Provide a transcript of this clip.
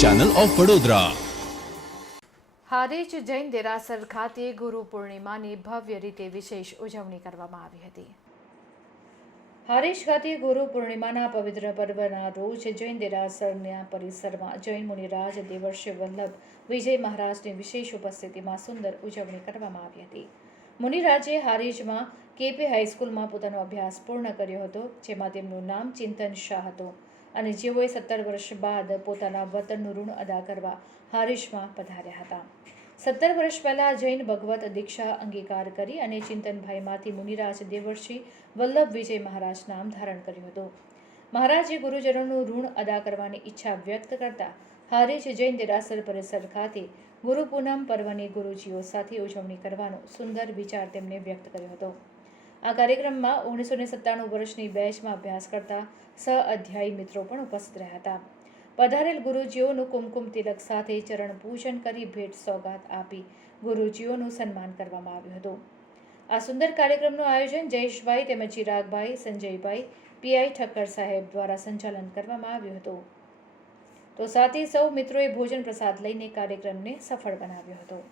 Channel of Vadodara Harij Jain દેરાસર ખાતે ગુરુ પૂર્ણિમાની ભવ્ય રીતે વિશેષ ઉજવણી કરવામાં આવી હતી. હારીજ ખાતે ગુરુ પૂર્ણિમાના પવિત્ર પર્વના રોજ જૈન દેરાસરના પરિસરમાં જૈન મુનિરાજ દેવર્ષિ વલ્લભ વિજય મહારાજની વિશેષ ઉપસ્થિતિમાં સુંદર ઉજવણી કરવામાં આવી હતી. મુનિરાજે હારીજમાં કેપી હાઈસ્કૂલમાં પોતાનો અભ્યાસ પૂર્ણ કર્યો હતો, જેમાં તેમનું નામ ચિંતન શાહ હતું. અને જેઓએ સત્તર વર્ષ બાદ પોતાના વતનનું ઋણ અદા કરવા હારીશમાં પધાર્યા હતા. સત્તર વર્ષ પહેલાં જૈન ભગવત દીક્ષા અંગીકાર કરી અને ચિંતનભાઈમાંથી મુનિરાજ દેવર્ષિ વલ્લભ વિજય મહારાજ નામ ધારણ કર્યું હતું. મહારાજે ગુરુજનોનું ઋણ અદા કરવાની ઈચ્છા વ્યક્ત કરતા હારીજ જૈન દેરાસર પરિસર ખાતે ગુરુ પૂનમ પર્વની ગુરુજીઓ સાથે ઉજવણી કરવાનો સુંદર વિચાર તેમણે વ્યક્ત કર્યો હતો. આ કાર્યક્રમમાં ઓગણીસો સત્તાણું વર્ષની બેચમાં અભ્યાસ કરતા સહ અધ્યાયી મિત્રો પણ ઉપસ્થિત રહ્યા હતા. પધારેલ ગુરુજીઓનું કુમકુમ તિલક સાથે ચરણ પૂજન કરી ભેટ સોગાત આપી ગુરુજીઓનું સન્માન કરવામાં આવ્યું હતું. આ સુંદર કાર્યક્રમનું આયોજન જયેશભાઈ તેમજ ચિરાગભાઈ, સંજયભાઈ પીઆઈ ઠક્કર સાહેબ દ્વારા સંચાલન કરવામાં આવ્યું હતું. તો સાથે સૌ મિત્રોએ ભોજન પ્રસાદ લઈને કાર્યક્રમને સફળ બનાવ્યો હતો.